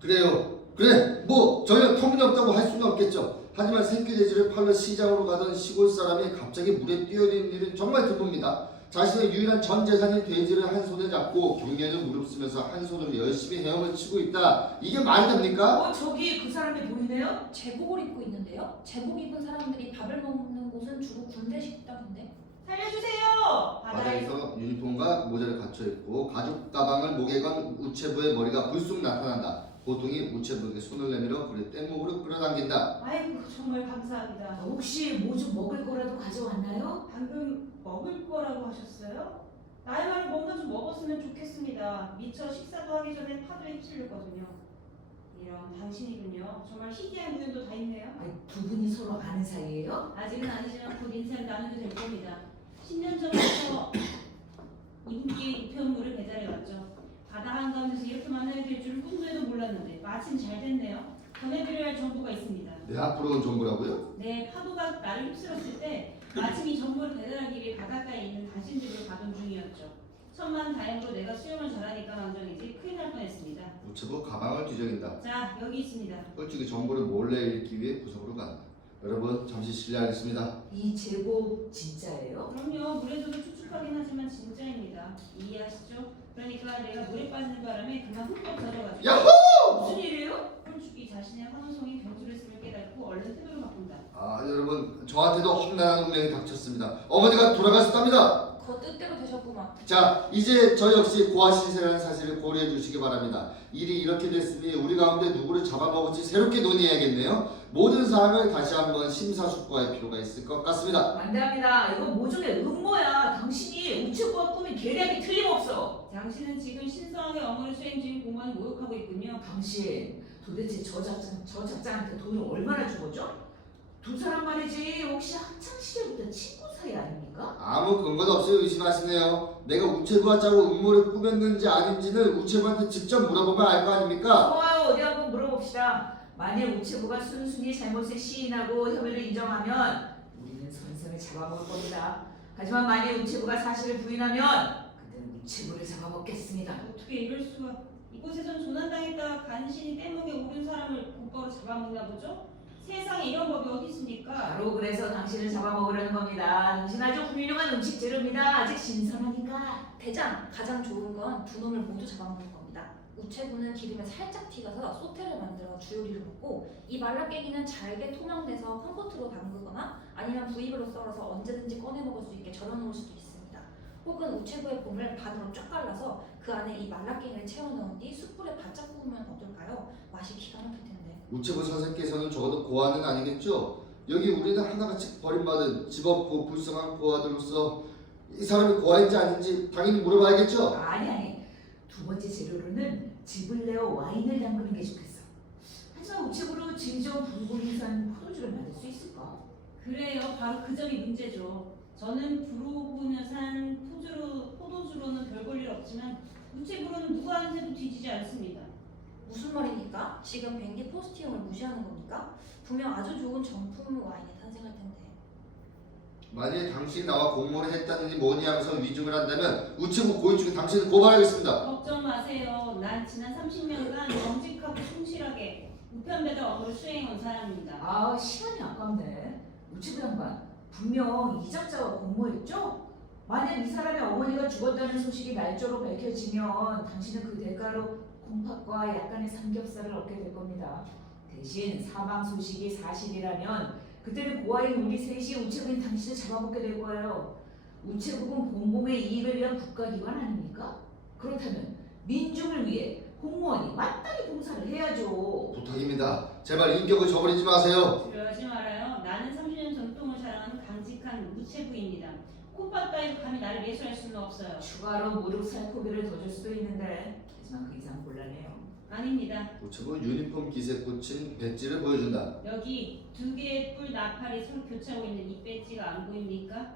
그래요. 그래. 뭐 전혀 터무니없다고 할 수는 없겠죠. 하지만 새끼돼지를 팔러 시장으로 가던 시골 사람이 갑자기 물에 뛰어드는 일은 정말 드뭅니다. 자신의 유일한 전 재산인 돼지를 한 손에 잡고 경련을 무릅쓰면서 한 손으로 열심히 헤엄을 치고 있다. 이게 말이 됩니까? 저기 그 사람이 보이네요? 제복을 입고 있는데요. 제복 입은 사람들이 밥을 먹는 곳은 주로 군대 식당인데. 살려주세요! 바다에서 유니폼과 모자를 갖춰 입고 가죽 가방을 목에 건 우체부의 머리가 불쑥 나타난다. 보통이 우체부에게 손을 내밀어 그를 뗏목으로 끌어당긴다. 아이고 정말 감사합니다. 혹시 뭐 좀 먹을 거라도 가져왔나요? 방금 먹을 거라고 하셨어요? 나야말로 뭔가 좀 먹었으면 좋겠습니다. 미처 식사도 하기 전에 파도에 휩쓸렸거든요. 이런 당신이군요. 정말 희귀한 우연도 다 있네요. 두 분이 서로 아는 사이예요? 아직은 아니지만 곧 인사를 나누게 될 겁니다. 10년 전부터 이분께 우편물을 배달해 왔죠. 바다 한가운데서 이렇게 만나게 될 줄은 꿈에도 몰랐는데 마침 잘 됐네요. 전해드려야 할 정보가 있습니다. 내 앞으로 온 정보라고요? 네, 파도가 나를 휩쓸었을 때 마침 이 정보를 배달하기 위해 바닷가에 있는 당신 집으로 가던 중이었죠. 천만다행으로 내가 수영을 잘하니까 망정이지 큰일 날 뻔했습니다. 우체부 가방을 뒤적인다. 자, 여기 있습니다. 홀쭉이 정보를 몰래 읽기 위해 구석으로 간다. 여러분 잠시 실례하겠습니다. 이 제복 진짜예요? 그럼요, 물에서도 축축하긴 하지만 진짜입니다. 이해하시죠? 그러니까 내가 물에 빠지는 바람에 그만 흠뻑 젖어가지고 야호! 무슨 일이에요? 홀쭉이 자신의 환원성이 변수를 했음을 깨닫고 얼른 태도를 바꾼다. 아 여러분 저한테도 험난한 운명이 닥쳤습니다. 어머니가 돌아가셨답니다. 그 뜻대로 되셨구만. 자 이제 저 역시 고아 신세라는 사실을 고려해 주시기 바랍니다. 일이 이렇게 됐으니 우리 가운데 누구를 잡아먹을지 새롭게 논의해야겠네요. 모든 사항을 다시 한번 심사숙고할 필요가 있을 것 같습니다. 안돼합니다. 이거 모종의 음모야. 당신이 우체부와 꿈이 계략이 틀림없어. 당신은 지금 신성하게 업무를 수행 중인 공무원을 모욕하고 있군요. 당신 도대체 저 작자한테 돈을 얼마나 주고죠? 두 사람 말이지 혹시 학창 시절부터 친구 사이 아닙니까? 아무 근거도 없이 의심하시네요. 내가 우체부와 짜고 음모를 꾸몄는지 아닌지는 우체부한테 직접 물어보면 알 거 아닙니까? 좋아요. 어디 한번 물어봅시다. 만일 우체부가 순순히 잘못을 시인하고 혐의를 인정하면 우리는 선생을 잡아먹을 겁니다. 하지만 만일 우체부가 사실을 부인하면 그때는 우체부를 잡아먹겠습니다. 어떻게 이럴 수가? 이곳에선 조난당했다 간신히 뗏목에 오른 사람을 곧바로 잡아먹나 보죠? 세상에 이런 법이 어디 있습니까? 바로 그래서 당신을 잡아먹으려는 겁니다. 당신 아주 훌륭한 음식 재료입니다. 아직 신선하니까. 대장, 가장 좋은 건 두 놈을 모두 잡아먹는 겁니다. 우체부는 기름에 살짝 튀겨서 소테를 만들어 주요리를 먹고, 이 말라깽이는 잘게 토명돼서 컴포트로 담그거나 아니면 부위별로 썰어서 언제든지 꺼내 먹을 수 있게 절여놓을 수도 있습니다. 혹은 우체부의 봄을 반으로 쫙 갈라서 그 안에 이 말라깽이를 채워넣은 뒤 숯불에 바짝 구우면 어떨까요? 맛이 기가 막힐 텐데. 우체부 선생께서는 적어도 고아는 아니겠죠? 여기 우리는 하나같이 버림받은 집 없고 불쌍한 고아들로서 이 사람이 고아인지 아닌지 당연히 물어봐야겠죠? 아니. 두 번째 재료로는 즙을 내어 와인을 담그는 게 좋겠어. 하지만 우체부로 질이 좀 불고기산 포도주를 만들 수 있을까? 그래요. 바로 그 점이 문제죠. 저는 불호분유산 포도주로는 별 볼 일 없지만 우체부로는 누구한테도 뒤지지 않습니다. 무슨 말입니까? 지금 뱅기 포스티움을 무시하는 겁니까? 분명 아주 좋은 정품 와인이 탄생할 텐데. 만일 당신이 나와 공모를 했다느니 뭐니 하면서 위증을 한다면 우체부 고위층이 당신을 고발하겠습니다. 걱정 마세요. 난 지난 30년간 정직하고 충실하게 우편 배달 업무를 수행해온 사람입니다. 아, 시간이 아깝네. 우체부 양반 분명 이작자와 공모했죠? 만약 이 사람의 어머니가 죽었다는 소식이 날조로 밝혀지면 당신은 그 대가로 콩팥과 약간의 삼겹살을 얻게 될 겁니다. 대신 사망 소식이 사실이라면 그때는 고아인 우리 셋이 우체국인 당신을 잡아먹게 될 거예요. 우체국은 공공의 이익을 위한 국가기관 아닙니까? 그렇다면 민중을 위해 공무원이 마땅히 봉사를 해야죠. 부탁입니다. 제발 인격을 저버리지 마세요. 두려워하지 말아요. 나는 30년 전통을 자랑하는 강직한 우체부입니다. 콧밭 따위로 감히 나를 매수할 수는 없어요. 추가로 무릎 살코기를 더 줄 수도 있는데 하지만 그 이상 곤란해요. 아닙니다. 우체부 유니폼 깃에 꽂힌 배지를 보여준다. 여기 두 개의 뿔 나팔이 서로 교차하고 있는 이 배지가 안 보입니까?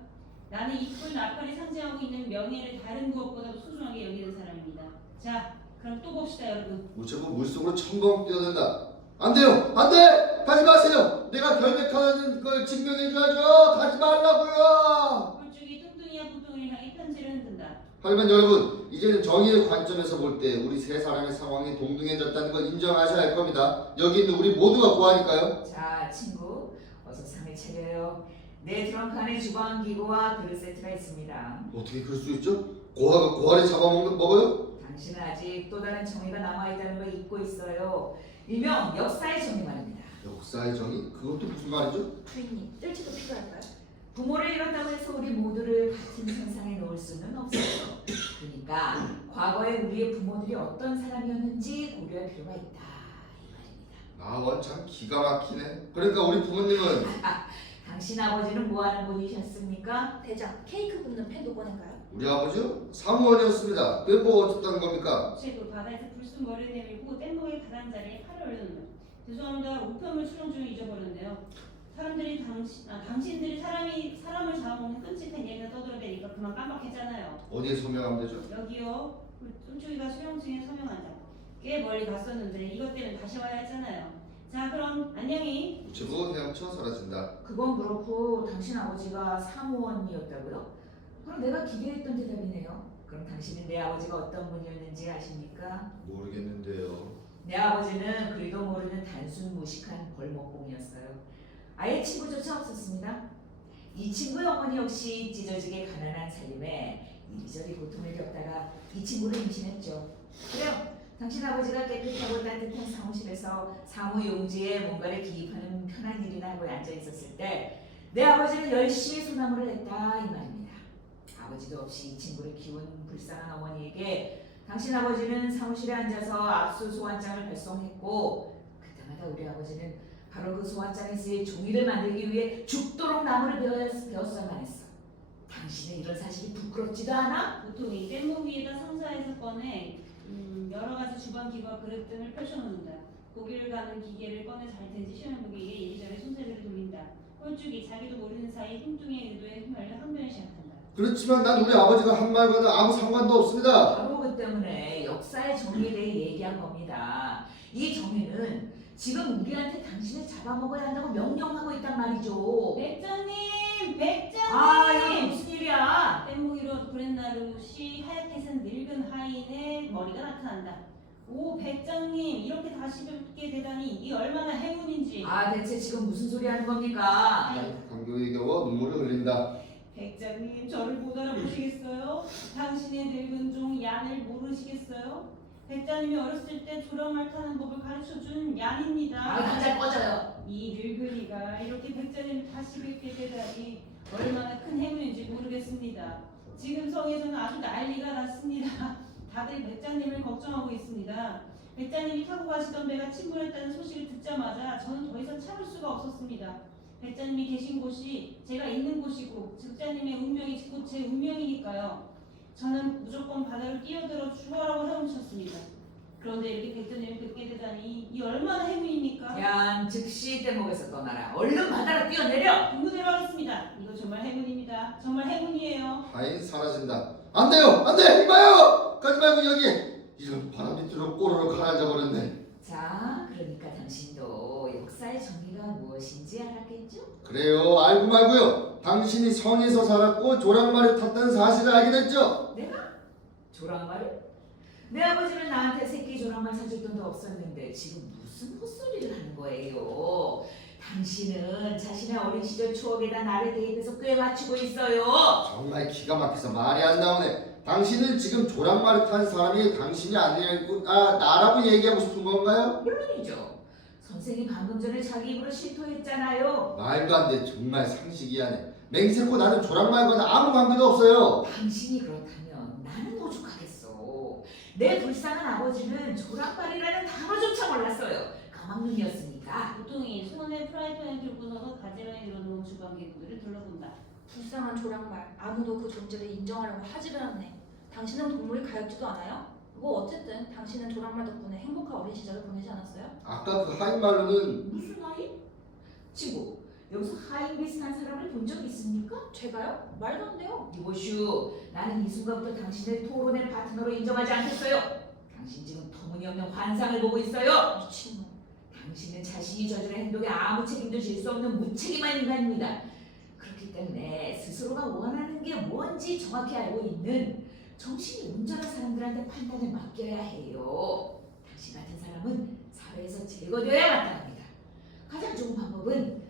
나는 이 뿔 나팔이 상징하고 있는 명예를 다른 무엇보다도 소중하게 여기는 사람입니다. 자, 그럼 또 봅시다, 여러분. 우체부 물속으로 첨벙 뛰어든다. 안 돼요! 안 돼! 가지 마세요! 내가 결백하다는 걸 증명해줘야죠! 가지 말라고요! 꼴쭉이 뚱뚱이와 부뚱이를 향해 편지를 흔든다. 하지만 여러분, 이제는 정의의 관점에서 볼 때 우리 세 사람의 상황이 동등해졌다는 걸 인정하셔야 할 겁니다. 여기 있는 우리 모두가 고하니까요. 자, 친구, 어서 상을 차려요. 내 트렁크 안에 주방기구와 그릇 세트가 있습니다. 어떻게 그럴 수 있죠? 고아가 고아를 잡아먹어요? 당신은 아직 또 다른 정의가 남아있다는 걸 잊고 있어요. 일명 역사의 정의 말입니다. 역사의 정의? 그것도 무슨 말이죠? 주인님, 뜰채도 필요할까요? 부모를 잃었다고 해서 우리 모두를 같은 선상에 놓을 수는 없어요. 그러니까 과거에 우리의 부모들이 어떤 사람이었는지 고려할 필요가 있다 이 말입니다. 아, 원참 기가 막히네. 그러니까 우리 부모님은 당신 아버지는 뭐 하는 분이셨습니까? 대장, 케이크 굽는 팬도 꺼낸가요? 우리 아버지요? 사무원이었습니다. 그게 뭐 어쨌다는 겁니까? 우체부 바다에서 불쑥 머리를 내밀고 뗏목의 가장자리에 팔을 올려놓는다. 죄송합니다. 우편물 수령 중에 잊어버렸네요. 사람들이 당신들이 사람을 잡아먹는 끔찍한 얘기가 떠들어대니까 그만 깜빡했잖아요. 어디에 서명하면 되죠? 여기요. 뚱쭈이가 수령증에 서명한다. 꽤 멀리 갔었는데 이것 때문에 다시 와야 했잖아요. 자, 그럼 안녕히. 우체부 헤엄쳐 사라진다. 그건 그렇고 당신 아버지가 사무원이었다고요? 그럼 내가 기대했던 대답이네요. 그럼 당신은 내 아버지가 어떤 분이었는지 아십니까? 모르겠는데요. 내 아버지는 그리도 모르는 단순 무식한 벌목공이었어요. 아예 친구조차 없었습니다. 이 친구의 어머니 역시 찢어지게 가난한 살림에 이리저리 고통을 겪다가 이 친구를 임신했죠. 그래요. 당신 아버지가 깨끗하고 따뜻한 사무실에서 사무용지에 뭔가를 기입하는 편한 일이나 하고 앉아 있었을 때 내 아버지는 열심히 소나무를 했다 이 말입니다. 아버지도 없이 이 친구를 키운 불쌍한 어머니에게 당신 아버지는 사무실에 앉아서 압수소환장을 발송했고 그때마다 우리 아버지는 바로 그 소환장에 쓰일 종이를 만들기 위해 죽도록 나무를 베었어야만 했어. 당신은 이런 사실이 부끄럽지도 않아? 보통 이 뗏목 위에다 상자에서 꺼내 여러 가지 주방기구와 그릇 등을 펼쳐놓는다. 고기를 가는 기계를 꺼내 잘 텐지 시험해보기에 이리저리 손세를 돌린다. 꼴쭉이 자기도 모르는 사이 뚱뚱이의 의도에 휘말려 항변을 시작한다. 그렇지만 난 우리 아버지가 한 말과는 아무 상관도 없습니다. 바로 그 때문에 역사의 정의에 대해 얘기한 겁니다. 이 정의는 지금 우리한테 당신을 잡아먹어야 한다고 명령하고 있단 말이죠. 백장님! 백장님! 아, 이거 무슨 일이야? 뗏목이로 구렛나루시 하얗게 쓴 늙은 하인의 머리가 나타난다. 오, 백장님! 이렇게 다시 뵙게 되다니 이 얼마나 행운인지. 아, 대체 지금 무슨 소리 하는 겁니까? 감격에 겨워 눈물을 흘린다. 백장님, 저를 못 알아보시겠어요? 당신의 늙은 종 얀을 모르시겠어요? 백장님이 어렸을 때 조랑말 타는 법을 가르쳐준 얀입니다. 아, 당장 꺼져요. 이 늙은이가 이렇게 백장님을 다시 뵙게 되다니 얼마나 큰 행운인지 모르겠습니다. 지금 성에서는 아주 난리가 났습니다. 다들 백장님을 걱정하고 있습니다. 백장님이 타고 가시던 배가 침몰했다는 소식을 듣자마자 저는 더 이상 참을 수가 없었습니다. 백장님이 계신 곳이 제가 있는 곳이고 백장님의 운명이 곧 제 운명이니까요. 저는 무조건 바다로 뛰어들어 죽어라고 헤엄쳤습니다. 그런데 이렇게 백장님을 뵙게 되다니 이 얼마나 행운입니까? 야, 즉시 뗏목에서 떠나라. 얼른 바다로 뛰어내려. 군부대로 하겠습니다. 이거 정말 행운입니다. 정말 행운이에요. 하인 사라진다. 안 돼요! 안 돼! 이봐요! 가지 말고 여기! 이런 바람 밑으로 꼬르륵 가라앉아 버렸네. 자, 그러니까 당신도 역사의 정의가 무엇인지 알았겠죠? 그래요. 알고 말고요. 당신이 성에서 살았고 조랑말을 탔다는 사실을 알게 됐죠. 조랑말을? 내 아버지는 나한테 새끼 조랑말 사줄 돈도 없었는데 지금 무슨 헛소리를 하는 거예요? 당신은 자신의 어린 시절 추억에다 나를 대입해서 꽤 맞추고 있어요. 정말 기가 막혀서 말이 안 나오네. 당신은 지금 조랑말을 탄 사람이 당신이 아니고 나라고 얘기하고 싶은 건가요? 물론이죠. 선생님 방금 전에 자기 입으로 실토했잖아요. 말도 안 돼. 정말 상식이하네. 맹세코 나는 조랑말과는 아무 관계도 없어요. 당신이 그렇다면 나는 오죽하겠어. 내 불쌍한 아버지는 조랑말이라는 단어조차 몰랐어요. 가망눈이었으니까. 보통이 손에 프라이팬을 들고 서서 가지런히 늘어놓은 주방 기구들을 둘러본다. 불쌍한 조랑말. 아무도 그 존재를 인정하려고 하지를 않네. 당신은 동물이 가엾지도 않아요? 뭐 어쨌든 당신은 조랑말 덕분에 행복한 어린 시절을 보내지 않았어요? 아까 그 하인말로는 무슨 하인? 친구, 여기서 하인 비슷한 사람을 본 적 있습니까? 제가요? 말도 안 돼요. 이보슈, 나는 이 순간부터 당신을 토론의 파트너로 인정하지 않겠어요. 당신 지금 터무니없는 환상을 보고 있어요. 미친놈. 당신은 자신이 저지른 행동에 아무 책임도 질 수 없는 무책임한 인간입니다. 그렇기 때문에 스스로가 원하는 게 뭔지 정확히 알고 있는 정신이 온전한 사람들한테 판단을 맡겨야 해요. 당신 같은 사람은 사회에서 제거되어야 마땅합니다. 가장 좋은 방법은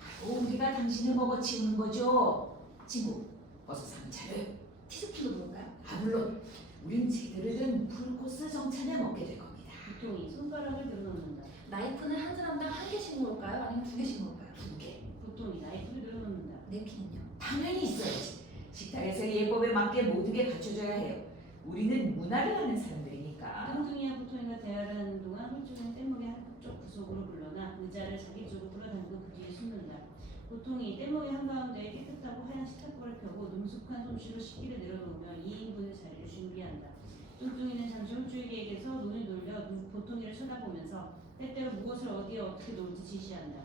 바로 우리가 당신을 먹어치우는 거죠. 친구, 어서 상을 차려요. 티스푼도 부를까요? 물론 우린 제대로 된 풀코스 정찬을 먹게 될 겁니다. 보통이 손가락을 늘어놓는다. 나이프는 한 사람당 한 개씩 먹을까요? 아니면 두 개씩 먹을까요? 2개. 보통이 나이프를 늘어놓는다. 네피는요? 당연히 있어야지. 식탁에서 예법에 맞게 모든 게 갖춰져야 해요. 우리는 문화를 아는 사람들이니까. 뚱뚱이와 보통이가 대화를 하는 동안 홀쭉이는 뗏목의 한쪽 구석으로 물러나 의자를 자기 쪽으로 끌어당기고 그 뒤에 숨는다. 보통이 뗏목의 한가운데에 깨끗하고 하얀 식탁보를 펴고 능숙한 솜씨로 식기를 내려놓으며 2인분의 자리를 준비한다. 뚱뚱이는 잠시 홀쭉이에게서 눈을 돌려 보통이를 쳐다보면서 때때로 무엇을 어디에 어떻게 놓을지 지시한다.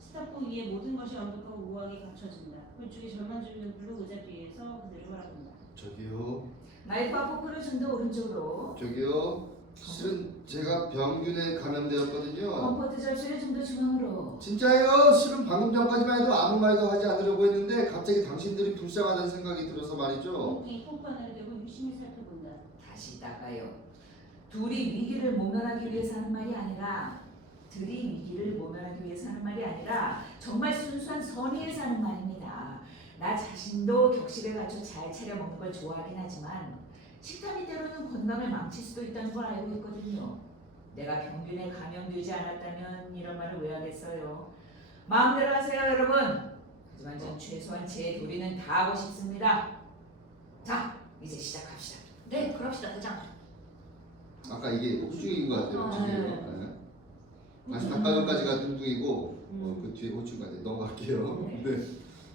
식탁보 위에 모든 것이 완벽하고 우아하게 갖춰진다. 홀쭉이 절망적인 눈빛으로 의자 뒤에서 그대로 바라본다. 저기요. 나이프와 포크를 좀 더 오른쪽으로. 저기요. 실은 제가 병균에 감염되었거든요. 컴포트 절수를 좀 더 중앙으로. 진짜예요. 실은 방금 전까지만 해도 아무 말도 하지 않으려고 했는데 갑자기 당신들이 불쌍하다는 생각이 들어서 말이죠. 뚱뚱이 포크하늘을 대고 유심히 살펴본다. 다시 나가요. 둘이 위기를 모면하기 위해서 하는 말이 아니라 위기를 모면하기 위해서 하는 말이 아니라 정말 순수한 선의에서 하는 말입니다. 나 자신도 격식을 갖춰 잘 차려 먹는 걸 좋아하긴 하지만 식탐이 때로는 건강을 망칠 수도 있다는 걸 알고 있거든요. 내가 병균에 감염되지 않았다면 이런 말을 왜 하겠어요. 마음대로 하세요 여러분. 하지만 전 최소한 제 도리는 다 하고 싶습니다. 자, 이제 시작합시다. 네, 그럽시다 대장. 아까 이게 호충인 것 같아요. 아, 호충이요. 네. 네. 다시 닭가슴까지가 뚱뚱이고 그 뒤에 호충까지 넘어갈게요. 네.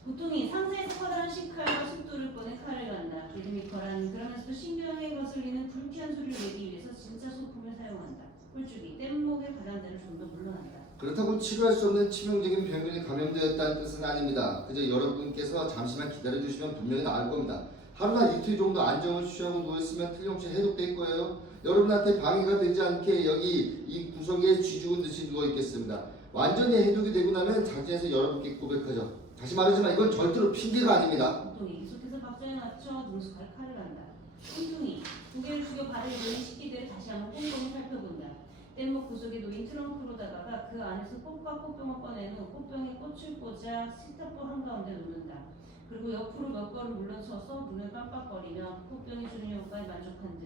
보통이 상자에서 커다란 식칼과 숫돌을 꺼내 칼을 간다. 리드미컬한 그러면서도 신경에 거슬리는 불쾌한 소리를 내기 위해서 진짜 소품을 사용한다. 홀쭉이 뗏목의 가장자를 좀 더 물러난다. 그렇다고 치료할 수 없는 치명적인 병균에 감염되었다는 뜻은 아닙니다. 그저 여러분께서 잠시만 기다려주시면 분명히 나을 겁니다. 하루나 이틀 정도 안정을 취하고 누워있으면 틀림없이 해독될 거예요. 여러분한테 방해가 되지 않게 여기 이 구석에 쥐죽은 듯이 누워있겠습니다. 완전히 해독이 되고 나면 자진해서 여러분께 고백하죠. 다시 말하지만 이건 절대로 핑계가 아닙니다. 보통이 계속해서 박자에 맞춰 능숙하게 칼을 간다. 뚱뚱이 고개를 숙여 발을 놓인 식기들을 다시 한번 꼼꼼히 살펴본다. 뗏목 구석에 놓인 트렁크로다가 그 안에서 꽃과 꽃병을 꺼낸 후 꽃병에 꽃을 꽂아 식탁보 한가운데 놓는다. 그리고 옆으로 몇 걸음 물러서서 눈을 깜빡거리며 꽃병이 주는 효과에 만족한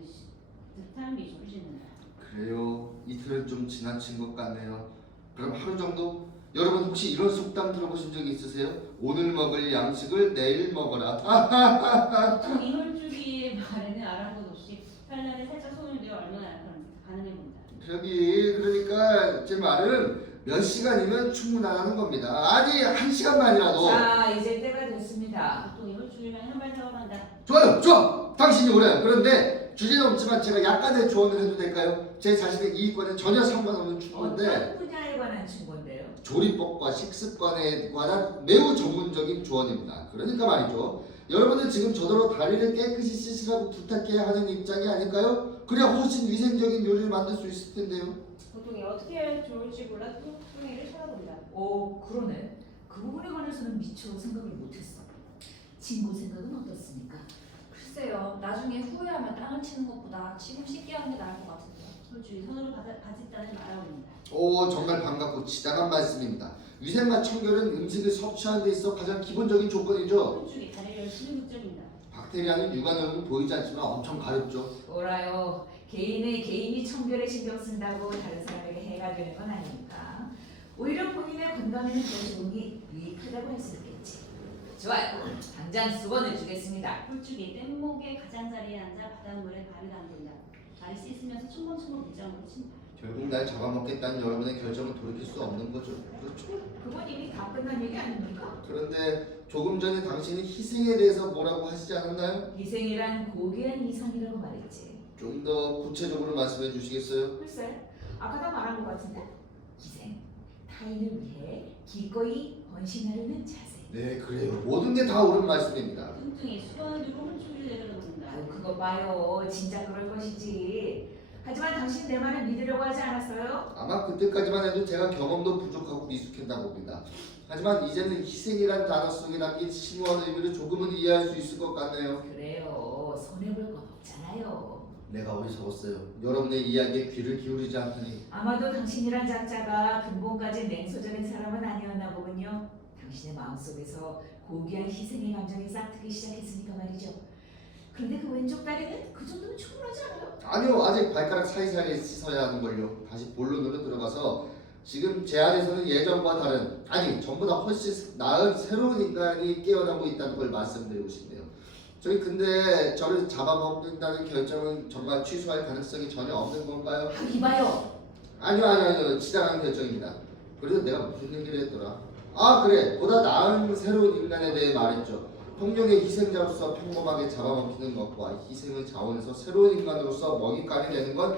듯한 미소를 짓는다. 그래요. 이틀은 좀 지나친 것 같네요. 그럼 하루 정도? 여러분 혹시 이런 속담 들어보신 적이 있으세요? 오늘 먹을 양식을 내일 먹어라. 보통 이 홀쭉이의 말에는 아랑곳 없이 칼날에 살짝 손을 대어 얼마나 약한지 가늠해본다. 그러니까 제 말은 몇 시간이면 충분하다는 겁니다. 아니 한 시간만이라도. 자, 이제 때가 됐습니다. 보통 이 홀쭉이를 한발 사고간다. 좋아요, 좋아. 당신이 오래요. 그런데 주제는 없지만 제가 약간의 조언을 해도 될까요? 제 자신의 이익과는 전혀 상관없는 충고인데 어떤 분야에 관한 충고인데요? 조리법과 식습관에 관한 매우 전문적인 조언입니다. 그러니까 말이죠. 여러분은 지금 저더러 다리를 깨끗이 씻으라고 부탁해야 하는 입장이 아닐까요? 그래야 훨씬 위생적인 요리를 만들 수 있을 텐데요. 보통이 어떻게 해야 좋을지 몰라 뚱뚱이를 쳐다본다. 그러네. 그 부분에 관해서는 미처 생각을 못했어. 친구 생각은 어떻습니까? 글쎄요, 나중에 후회하면 땅을 치는 것보다 지금 씻게 하는 게 나을 것 같은데. 홀쭉이 손으로 바짓단을 말아올린다. 오, 정말 반갑고 지당한 말씀입니다. 위생과 청결은 음식을 섭취하는 데 있어 가장 기본적인 조건이죠. 홀쭉이 다리를 열심히 붙잡는다. 박 박테리아는 육안으로는 보이지 않지만 엄청 가렵죠. 뭐라요? 개인이 청결에 신경 쓴다고 다른 사람에게 해가 되는 건 아니니까. 오히려 본인의 건강에는 더 좋으니 유익하다고 할 수 있겠지. 좋아요. 당장 수건을 주겠습니다. 홀쭉이 뗏목의 가장자리에 앉아 바닷물에 발을 담근다. 발이 씻으면서 첨벙첨벙 물장구를 친다. 결국 날 잡아먹겠다는 여러분의 결정은 돌이킬 수 없는 거죠. 그렇죠? 그건 이미 다 끝난 얘기 아닙니까? 그런데 조금 전에 당신이 희생에 대해서 뭐라고 하시지 않았나요? 희생이란 고귀한 이상이라고 말했지. 좀 더 구체적으로 말씀해 주시겠어요? 글쎄, 아까 다 말한 것 같은데? 희생, 타인을 위해 기꺼이 헌신하려는 자세. 네, 그래요. 모든 게 다 옳은 말씀입니다. 뚱뚱이 수건을 들고 홀쭉이를 내려놓는다. 아유, 그거 봐요. 진짜 그럴 것이지. 하지만 당신 내 말을 믿으려고 하지 않았어요? 아마 그때까지만 해도 제가 경험도 부족하고 미숙했나 봅니다. 하지만 이제는 희생이란 단어 속에 담긴 심오한 의미를 조금은 이해할 수 있을 것 같네요. 그래요. 손해볼 건 없잖아요. 내가 어리석었어요. 여러분의 이야기에 귀를 기울이지 않더니. 아마도 당신이란 작자가 근본까지 냉소적인 사람은 아니었나 보군요. 당신의 마음속에서 고귀한 희생의 감정이 싹트기 시작했으니까 말이죠. 그런데 그 왼쪽 다리는 그 정도면 충분하지 않아요? 아니요, 아직 발가락 사이사이에 씻어야 하는 걸요. 다시 본론으로 들어가서 지금 제 안에서는 예전과 다른, 아니 전보다 훨씬 나은 새로운 인간이 깨어나고 있다는 걸 말씀드리고 싶네요. 저희 근데 저를 잡아먹는다는 결정은 정말 취소할 가능성이 전혀 없는 건가요? 아, 이봐요. 아니요, 지당한 결정입니다. 그래서 내가 무슨 얘기를 했더라? 아 그래, 보다 나은 새로운 인간에 대해 말했죠. 통용의 희생자로서 평범하게 잡아먹히는 것과 희생의 자원에서 새로운 인간으로서 먹잇감이 되는 건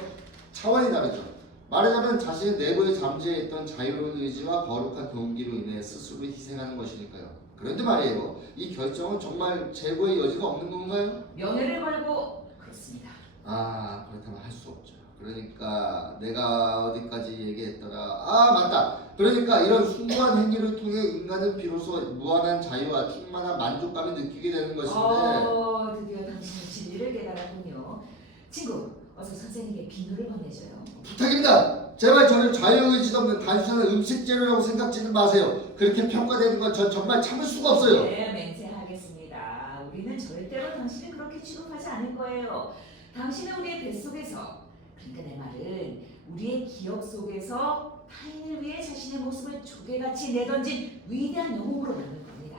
차원이 다르죠. 말하자면 자신의 내부에 잠재해 있던 자유로운 의지와 거룩한 동기로 인해 스스로를 희생하는 것이니까요. 그런데 말이에요, 이 결정은 정말 재고의 여지가 없는 건가요? 명예를 걸고 그렇습니다. 아 그렇다면 할 수 없죠. 그러니까 내가 어디까지 얘기했더라. 아 맞다. 그러니까 이런 숭고한 행위를 통해 인간은 비로소 무한한 자유와 충만한 만족감을 느끼게 되는 것인데 드디어 당신은 진리를 깨달았군요. 친구, 어서 선생님께 비누를 건네줘요. 부탁입니다. 제발 저를 자유의지도 없는 단순한 음식 재료라고 생각지는 마세요. 그렇게 평가되는 건 전 정말 참을 수가 없어요. 네, 맹세하겠습니다. 우리는 절대로 당신을 그렇게 취급하지 않을 거예요. 당신은 우리의 뱃속에서, 그러니까 내 말은 우리의 기억 속에서 타인을 위해 자신의 모습을 조개같이 내던진 위대한 영웅으로 남을 겁니다.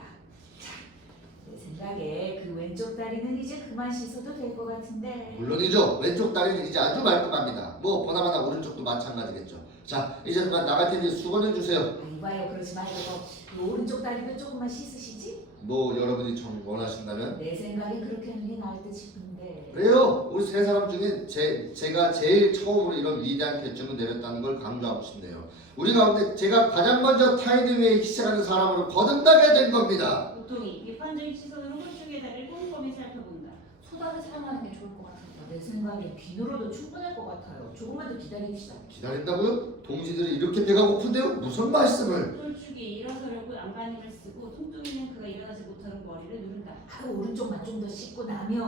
자, 내 생각에 그 왼쪽 다리는 이제 그만 씻어도 될 것 같은데. 물론이죠. 왼쪽 다리는 이제 아주 말끔합니다. 뭐 보나마나 오른쪽도 마찬가지겠죠. 자 이제 그만 나갈 테니 수건을 주세요. 아, 이봐요, 그러지 말고 그 오른쪽 다리도 조금만 씻으시지? 뭐 여러분이 정 원하신다면 내 생각에 그렇게 하는 게 나을 듯 싶은데. 그래요. 우리 세 사람 중에 제가 제일 처음으로 이런 위대한 결정을 내렸다는 걸 강조하고 싶네요. 우리 가운데 제가 가장 먼저 타인을 위해 희생하는 사람으로 거듭나게 된 겁니다. 보통이 비판적인 시선으로 홀쭉이의 다리를 꼼꼼히 살펴본다. 소다를 사용하는 게 좋을 것 같아요. 내 생각에 비누로도 충분할 것 같아요. 조금만 더 기다립시다. 기다린다고요? 동지들이 이렇게 배가 고픈데요? 무슨 말씀을? 홀쭉이 일어서려고 안간힘을 쓰고 뚱뚱이는 그가 일어나지 못하는 머리를 누른다. 하루 오른쪽만 좀 더 씻고 나면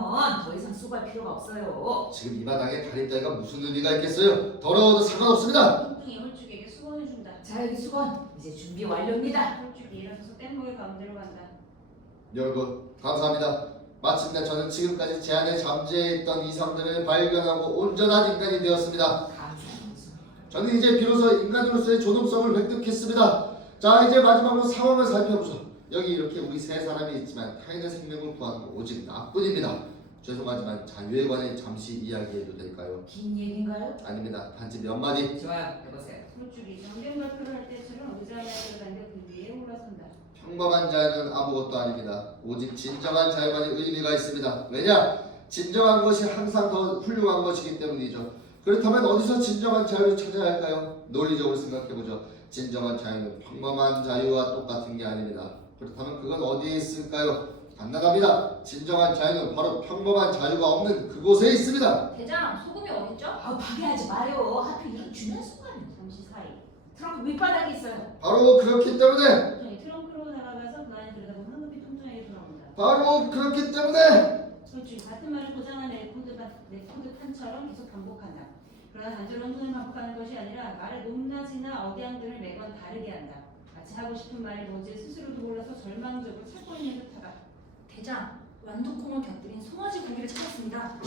더 이상 수고할 필요가 없어요. 지금 이 마당에 다리 따위가 무슨 의미가 있겠어요? 더러워도 상관없습니다. 뚱뚱이 홀쭉에게 수건을 준다. 자, 여기 수건 이제 준비 완료입니다. 홀쭉이 일어서서 뗏목의 가운데로 간다. 여러분 감사합니다. 마침내 저는 지금까지 제 안에 잠재했던 이성들을 발견하고 온전한 인간이 되었습니다. 감사합니다. 저는 이제 비로소 인간으로서의 존엄성을 획득했습니다. 자 이제 마지막으로 상황을 살펴보죠. 여기 이렇게 우리 세 사람이 있지만 타인의 생명을 구하는 건 오직 나뿐입니다. 죄송하지만 자유에 관해 잠시 이야기해도 될까요? 긴 얘기인가요? 아닙니다. 단지 몇 마디. 좋아요, 해보세요. 홀쭉이 정된 발표를 할 때처럼 의자에 들어가며 그 위에 올라선다. 평범한 자유는 아무것도 아닙니다. 오직 진정한 자유만이 의미가 있습니다. 왜냐? 진정한 것이 항상 더 훌륭한 것이기 때문이죠. 그렇다면 어디서 진정한 자유를 찾아야 할까요? 논리적으로 생각해보죠. 진정한 자유는 평범한 자유와 똑같은 게 아닙니다. 그렇다면 그건 어디에 있을까요? 간단합니다. 진정한 자유는 바로 평범한 자유가 없는 그곳에 있습니다. 대장, 소금이 어딨죠? 아, 방해하지 마요. 하필 이런 중요한 순간에. 잠시 사이. 트렁크 밑바닥에 있어요. 바로 그렇기 때문에 뚱뚱이 트렁크로 다가가서 그 안에 들여다보면 황급히 뚱뚱에게 돌아온다. 바로 그렇기 때문에 홀쭉이 같은 말을 고장한 레코드 판처럼 계속 반복한다. 그러나 단조로운 톤을 반복하는 것이 아니라 말의 높낮이나 억양들을 매번 다르게 한다. 마치 하고 싶은 말이 뭔지 스스로도 몰라서 절망적으로 찾고 있는 듯하다. 대장, 완두콩을 곁들인 송아지 고기를 찾았습니다.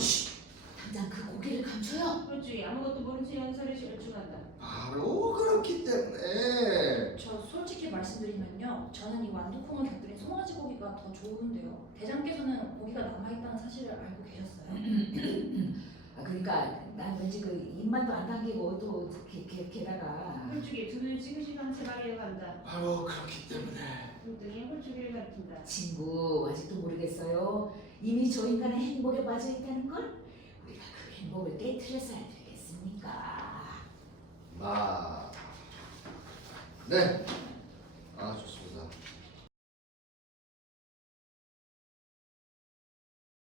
당장 그 고기를 감춰요. 홀쭉이 아무것도 모른 채 연설에 열중한다. 바로 그렇기 때문에 저 솔직히 말씀드리면요, 저는 이 완두콩을 곁들인 송아지 고기가 더 좋은데요. 대장께서는 고기가 남아있다는 사실을 알고 계셨어요? 그러니까 난 왠지 그 입만도 안 당기고 또 게다가 홀쭉이 두 눈을 찌그시던 채가 이어간다. 바로 그렇기 때문에 뚱뚱이 홀쭉이를 가리킨다. 친구 아직도 모르겠어요. 이미 저 인간의 행복에 빠져 있다는 걸. 우리가 그 행복을 깨트려서야 되겠습니까? 네,